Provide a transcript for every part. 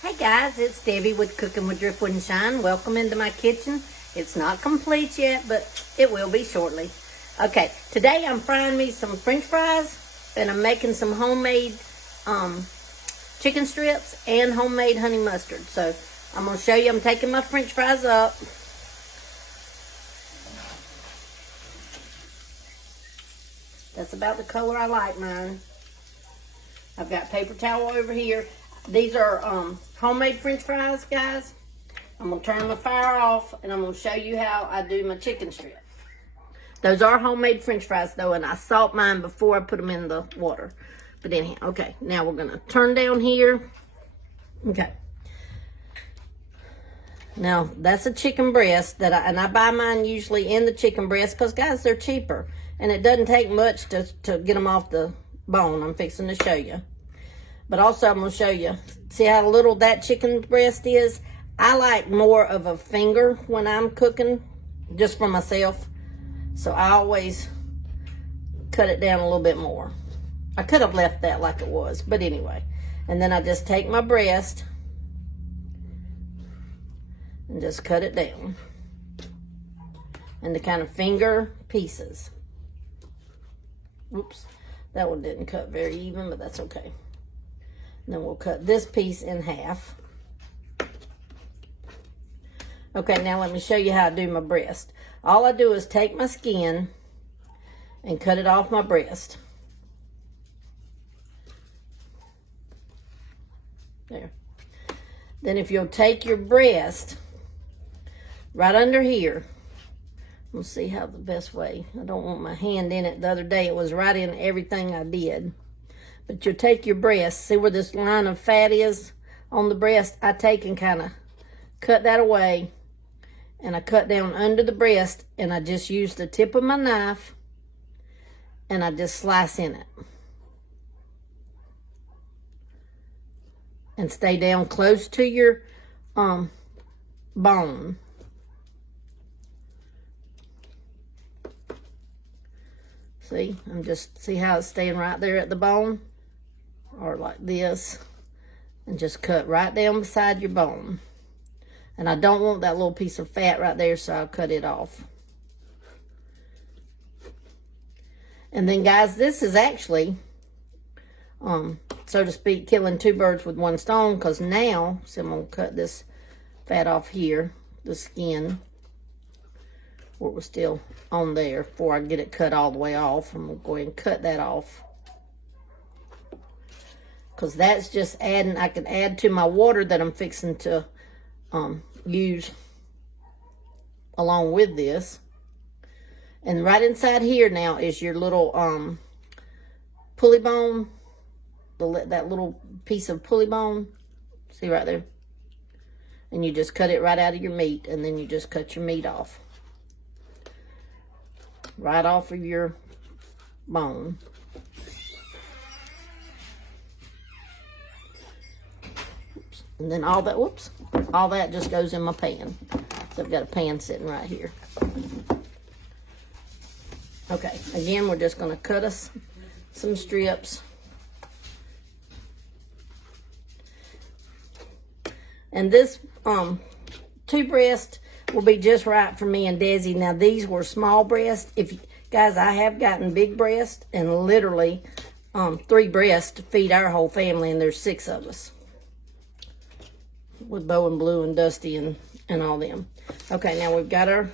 Hey guys, it's Debbie with Cooking with Driftwood and Shine. Welcome into my kitchen. It's not complete yet, but it will be shortly. Okay, today I'm frying me some french fries and I'm making some homemade chicken strips and homemade honey mustard. So I'm going to show you, I'm taking my french fries up. That's about the color I like mine. I've got paper towel over here. These are homemade french fries, guys. I'm going to turn the fire off and I'm going to show you how I do my chicken strip. Those are homemade french fries though, and I salt mine before I put them in the water. But anyhow, okay, now we're going to turn down here. Okay. Now, that's a chicken breast that I buy mine usually in the chicken breast because, guys, they're cheaper. And it doesn't take much to get them off the bone. I'm fixing to show you. But also, I'm going to show you. See how little that chicken breast is? I like more of a finger when I'm cooking, just for myself. So I always cut it down a little bit more. I could have left that like it was, but anyway. And then I just take my breast and just cut it down into kind of finger pieces. Oops, that one didn't cut very even, but that's okay. And then we'll cut this piece in half. Okay, now let me show you how I do my breast. All I do is take my skin and cut it off my breast. There. Then if you'll take your breast right under here, we'll see how the best way. I don't want my hand in it. The other day it was right in everything I did. But you'll take your breast, see where this line of fat is on the breast? I take and kind of cut that away. And I cut down under the breast and I just use the tip of my knife and I just slice in it. And stay down close to your bone. See, see how it's staying right there at the bone? Or like this. And just cut right down beside your bone. And I don't want that little piece of fat right there, so I'll cut it off. And then, guys, this is actually, so to speak, killing two birds with one stone, because now, see, I'm going to cut this fat off here, the skin, where it was still on there, before I get it cut all the way off. I'm going to go ahead and cut that off. Because that's just adding, I can add to my water that I'm fixing to use along with this. And right inside here now is your little pulley bone, that little piece of pulley bone. See right there? And you just cut it right out of your meat, and then you just cut your meat off. Right off of your bone. And then all that, whoops, all that just goes in my pan. So I've got a pan sitting right here. Okay, again, we're just going to cut us some strips. And this two breast will be just right for me and Desi. Now, these were small breasts. Guys, I have gotten big breasts, and literally 3 breasts to feed our whole family, and there's 6 of us. With Bo and Blue and Dusty and all them. Okay, now we've got our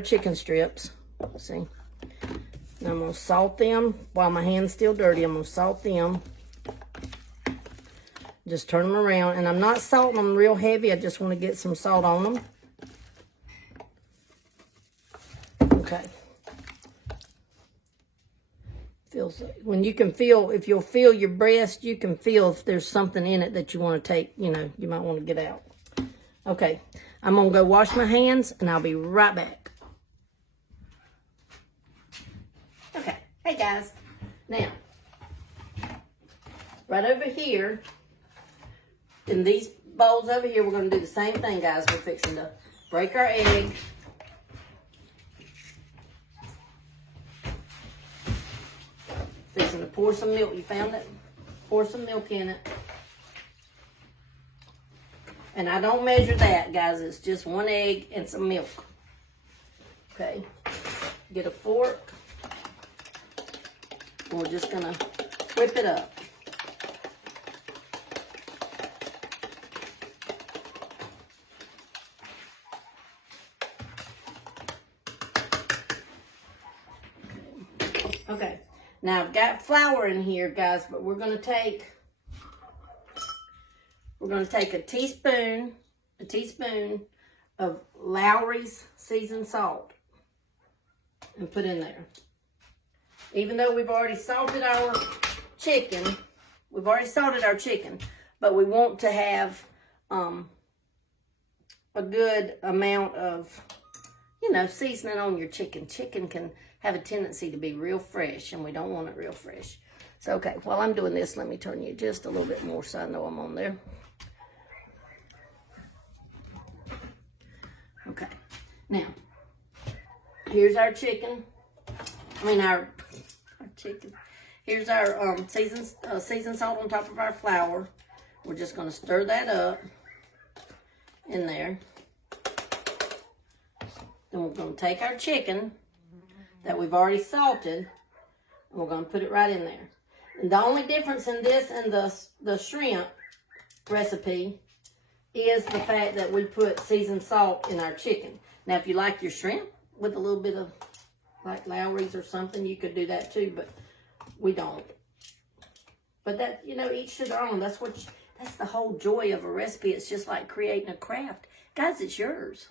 chicken strips. See? Now I'm going to salt them while my hand's still dirty. I'm going to salt them. Just turn them around. And I'm not salting them real heavy. I just want to get some salt on them. Okay. Feels like when you can feel, if you'll feel your breast, you can feel if there's something in it that you want to take, you might want to get out. Okay, I'm going to go wash my hands and I'll be right back. Okay, hey guys. Now, right over here, in these bowls over here, we're going to do the same thing, guys. We're fixing to break our egg. Fixing to pour some milk. You found it? Pour some milk in it. And I don't measure that, guys. It's just 1 egg and some milk. Okay. Get a fork. And we're just going to whip it up. Okay. Now I've got flour in here, guys, but we're going to take a teaspoon of Lawry's seasoned salt and put in there. Even though we've already salted our chicken, but we want to have a good amount of, seasoning on your chicken. Chicken can have a tendency to be real fresh, and we don't want it real fresh. So, okay, while I'm doing this, let me turn you just a little bit more so I know I'm on there. Okay, now, here's our chicken. Our chicken. Here's our seasoned salt on top of our flour. We're just going to stir that up in there. Then we're going to take our chicken that we've already salted, and we're going to put it right in there. And the only difference in this and the shrimp recipe is the fact that we put seasoned salt in our chicken. Now, if you like your shrimp with a little bit of like Lawry's or something, you could do that too, but we don't. But that, each to their own. That's the whole joy of a recipe. It's just like creating a craft. Guys, it's yours.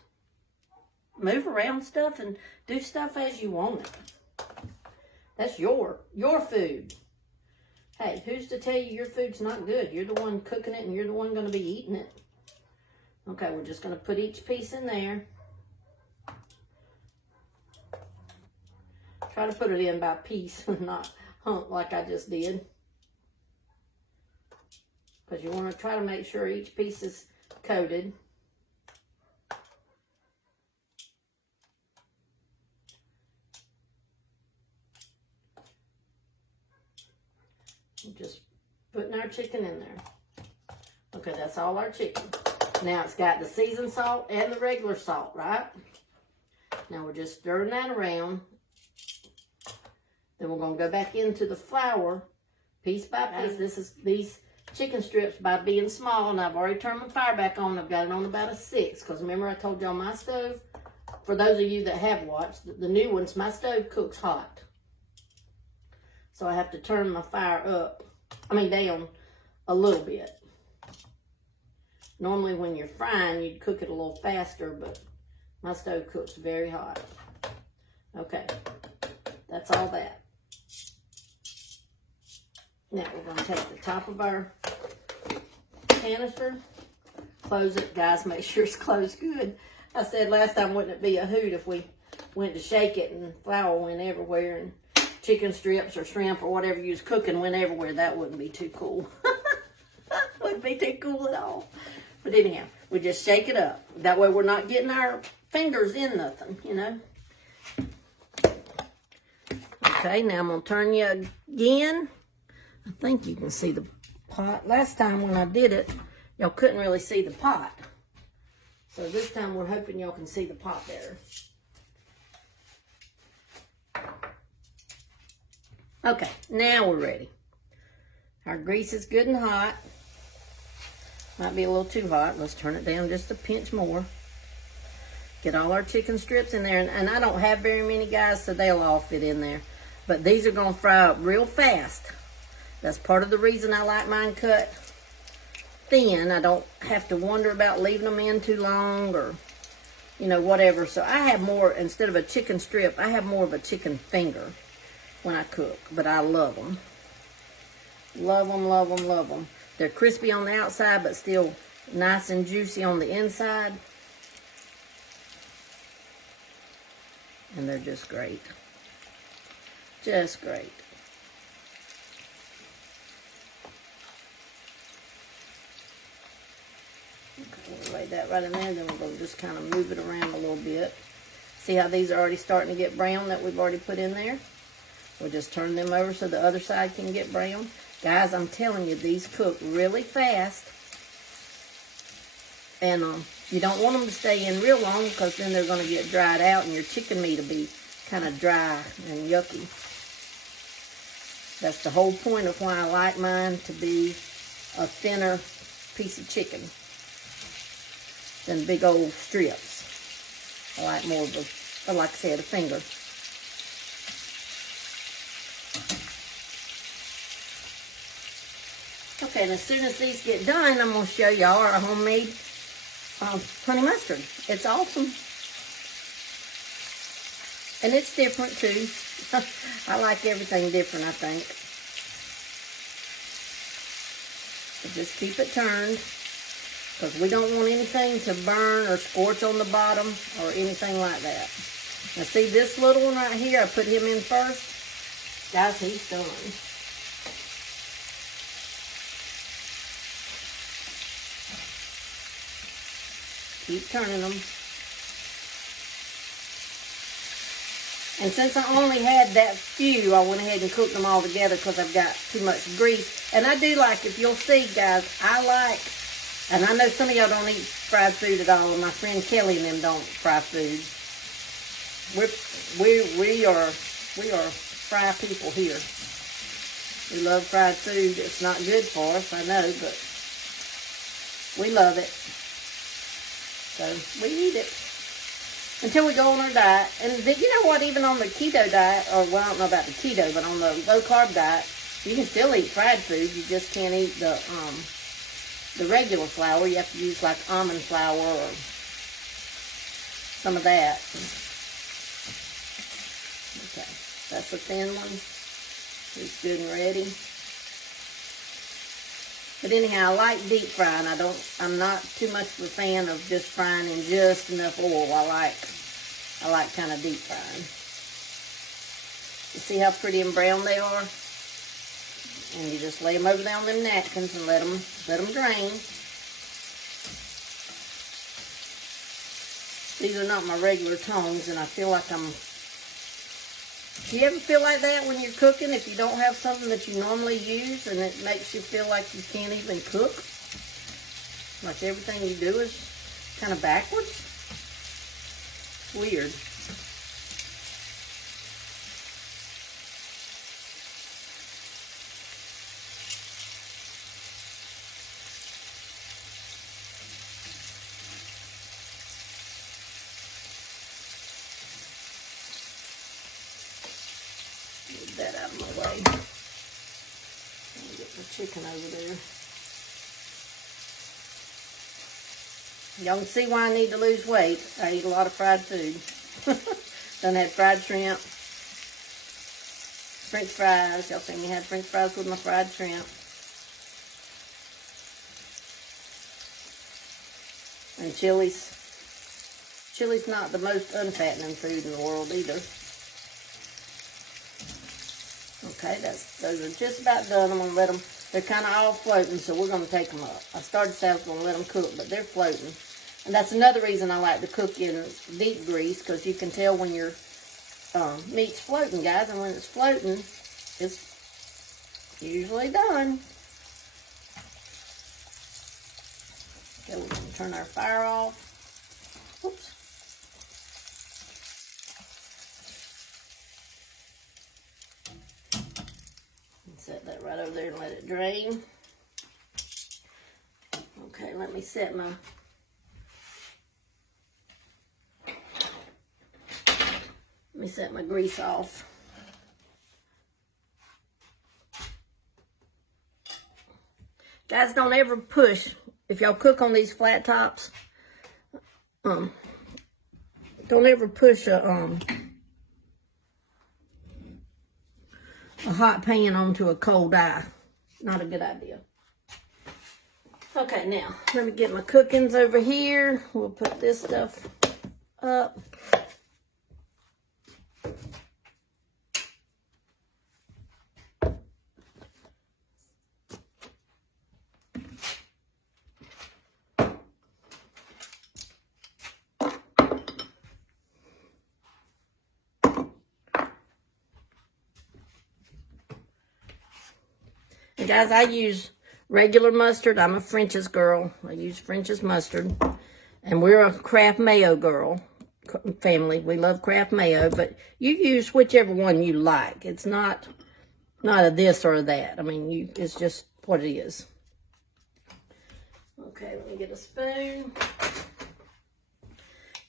Move around stuff and do stuff as you want it. That's your food. Hey, who's to tell you your food's not good? You're the one cooking it and you're the one going to be eating it. Okay, we're just going to put each piece in there. Try to put it in by piece, not hump like I just did. Because you want to try to make sure each piece is coated. Just putting our chicken in there. Okay, that's all our chicken. Now it's got the seasoned salt and the regular salt, right? Now we're just stirring that around. Then we're going to go back into the flour piece by piece. These chicken strips, by being small, and I've already turned my fire back on. I've got it on about a 6, because remember I told y'all my stove, for those of you that have watched, the new ones, my stove cooks hot. So I have to turn my fire down a little bit. Normally when you're frying, you'd cook it a little faster, but my stove cooks very hot. Okay, that's all that. Now we're going to take the top of our canister, close it. Guys, make sure it's closed good. I said last time, wouldn't it be a hoot if we went to shake it and flour went everywhere and chicken strips or shrimp or whatever you was cooking went everywhere? That wouldn't be too cool. Wouldn't be too cool at all. But anyhow, we just shake it up. That way we're not getting our fingers in nothing, Okay, now I'm going to turn you again. I think you can see the pot. Last time when I did it, y'all couldn't really see the pot. So this time we're hoping y'all can see the pot better. Okay, now we're ready. Our grease is good and hot. Might be a little too hot. Let's turn it down just a pinch more. Get all our chicken strips in there. And I don't have very many, guys, so they'll all fit in there. But these are going to fry up real fast. That's part of the reason I like mine cut thin. I don't have to wonder about leaving them in too long or, whatever. So I have more, instead of a chicken strip, I have more of a chicken finger when I cook. But I love them. Love them, love them, love them. They're crispy on the outside, but still nice and juicy on the inside. And they're just great. Just great. Okay, we'll lay that right in there, then we're going to just kind of move it around a little bit. See how these are already starting to get brown that we've already put in there? We'll just turn them over so the other side can get brown. Guys, I'm telling you, these cook really fast. And you don't want them to stay in real long because then they're going to get dried out and your chicken meat will be kind of dry and yucky. That's the whole point of why I like mine to be a thinner piece of chicken than big old strips. I like more of a, like I said, a finger. Okay, and as soon as these get done, I'm going to show y'all our homemade honey mustard. It's awesome. And it's different too. I like everything different, I think. So just keep it turned, because we don't want anything to burn or scorch on the bottom or anything like that. Now see this little one right here, I put him in first. Guys, he's done. Keep turning them. And since I only had that few, I went ahead and cooked them all together because I've got too much grease. And I do like, if you'll see, guys, I like, and I know some of y'all don't eat fried food at all, and my friend Kelly and them don't fry food. We are fry people here. We love fried food. It's not good for us, I know, but we love it. So we eat it until we go on our diet. And you know what, even on the keto diet, or well, I don't know about the keto, but on the low carb diet, you can still eat fried food. You just can't eat the regular flour. You have to use like almond flour or some of that. Okay, that's a thin one. It's good and ready. But anyhow, I like deep frying. I'm not too much of a fan of just frying in just enough oil. I like kind of deep frying. You see how pretty and brown they are? And you just lay them over there on them napkins and let them drain. These are not my regular tongs, and I feel like do you ever feel like that when you're cooking, if you don't have something that you normally use and it makes you feel like you can't even cook? Like everything you do is kind of backwards? Weird. Move that out of my way. Let me get the chicken over there. Y'all can see why I need to lose weight. I eat a lot of fried food. Done had fried shrimp, French fries. Y'all seen me had French fries with my fried shrimp. And chilies. Chili's not the most unfattening food in the world either. Okay, those are just about done. I'm going to let them, they're kind of all floating, so we're going to take them up. I started to say I was going to let them cook, but they're floating. And that's another reason I like to cook in deep grease, because you can tell when your meat's floating, guys. And when it's floating, it's usually done. Okay, we're going to turn our fire off. Oops. Set that right over there and let it drain. Okay, let me set my grease off. Guys, don't ever push. If y'all cook on these flat tops, don't ever push a hot pan onto a cold eye. Not a good idea. Okay, now, let me get my cookings over here. We'll put this stuff up. And guys, I use regular mustard. I'm a French's girl. I use French's mustard. And we're a Kraft Mayo girl family. We love Kraft Mayo, but you use whichever one you like. It's not a this or a that. I mean, it's just what it is. Okay, let me get a spoon.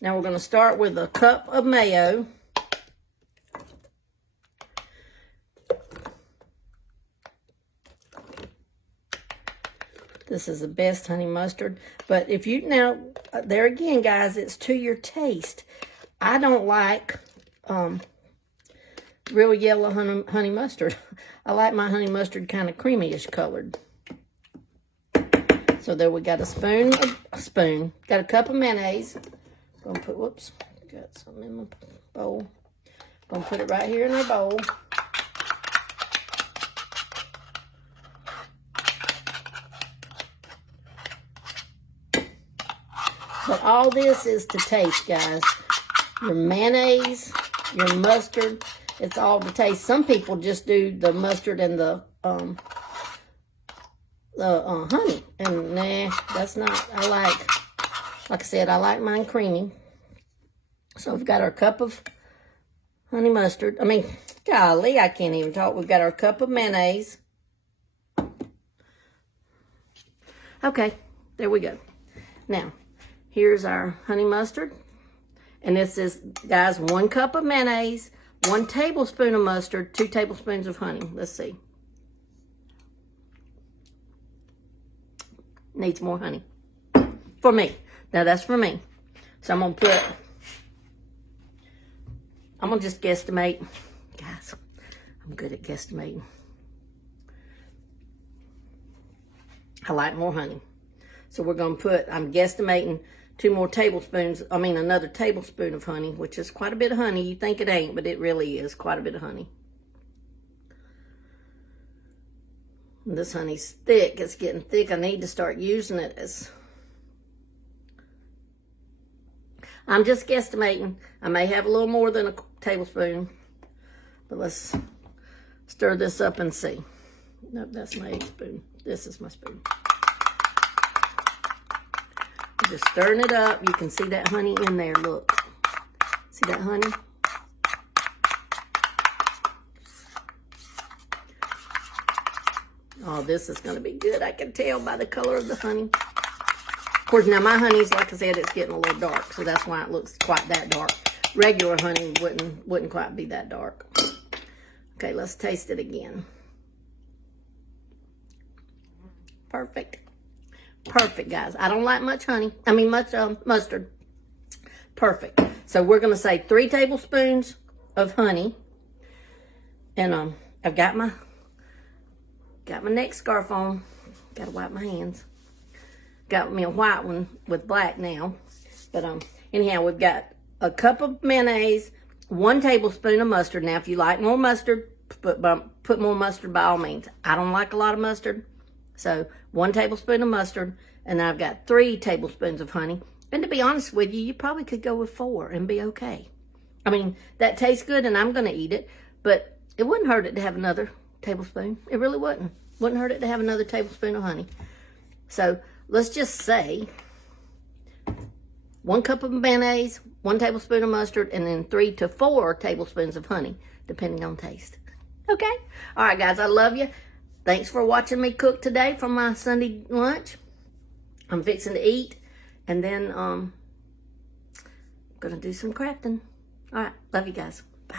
Now we're going to start with a cup of mayo. This is the best honey mustard. But if you, now, there again, guys, it's to your taste. I don't like real yellow honey mustard. I like my honey mustard kind of creamy-ish colored. So there we got a spoon. Got a cup of mayonnaise. Gonna put, whoops, got some in my bowl. Gonna put it right here in our bowl. But all this is to taste, guys. Your mayonnaise, your mustard, it's all to taste. Some people just do the mustard and the honey. And nah, that's not, like I said, I like mine creamy. So we've got our cup of honey mustard. I mean, golly, I can't even talk. We've got our cup of mayonnaise. Okay, there we go. Now, here's our honey mustard. And this is, guys, 1 cup of mayonnaise, 1 tablespoon of mustard, 2 tablespoons of honey. Let's see. Needs more honey. For me. Now, that's for me. So I'm going to just guesstimate. Guys, I'm good at guesstimating. I like more honey. So we're going to put, I'm guesstimating, 2 more tablespoons, another tablespoon of honey, which is quite a bit of honey. You think it ain't, but it really is quite a bit of honey. And this honey's thick. It's getting thick. I need to start using it as... I'm just guesstimating. I may have a little more than a tablespoon. But let's stir this up and see. Nope, that's my spoon. This is my spoon. Just stirring it up. You can see that honey in there. Look. See that honey? Oh, this is going to be good. I can tell by the color of the honey. Of course, now my honey's, like I said, it's getting a little dark. So that's why it looks quite that dark. Regular honey wouldn't quite be that dark. Okay, let's taste it again. Perfect. Perfect, guys. I don't like much honey. Much mustard. Perfect. So we're going to say 3 tablespoons of honey. And I've got my neck scarf on. Got to wipe my hands. Got me a white one with black now. But anyhow, we've got a cup of mayonnaise, 1 tablespoon of mustard. Now, if you like more mustard, put more mustard by all means. I don't like a lot of mustard. So 1 tablespoon of mustard, and I've got 3 tablespoons of honey. And to be honest with you, you probably could go with 4 and be okay. That tastes good, and I'm going to eat it, but it wouldn't hurt it to have another tablespoon. It really wouldn't. Wouldn't hurt it to have another tablespoon of honey. So let's just say 1 cup of mayonnaise, 1 tablespoon of mustard, and then 3 to 4 tablespoons of honey, depending on taste. Okay? All right, guys, I love you. Thanks for watching me cook today for my Sunday lunch. I'm fixing to eat, and then I'm going to do some crafting. All right, love you guys. Bye.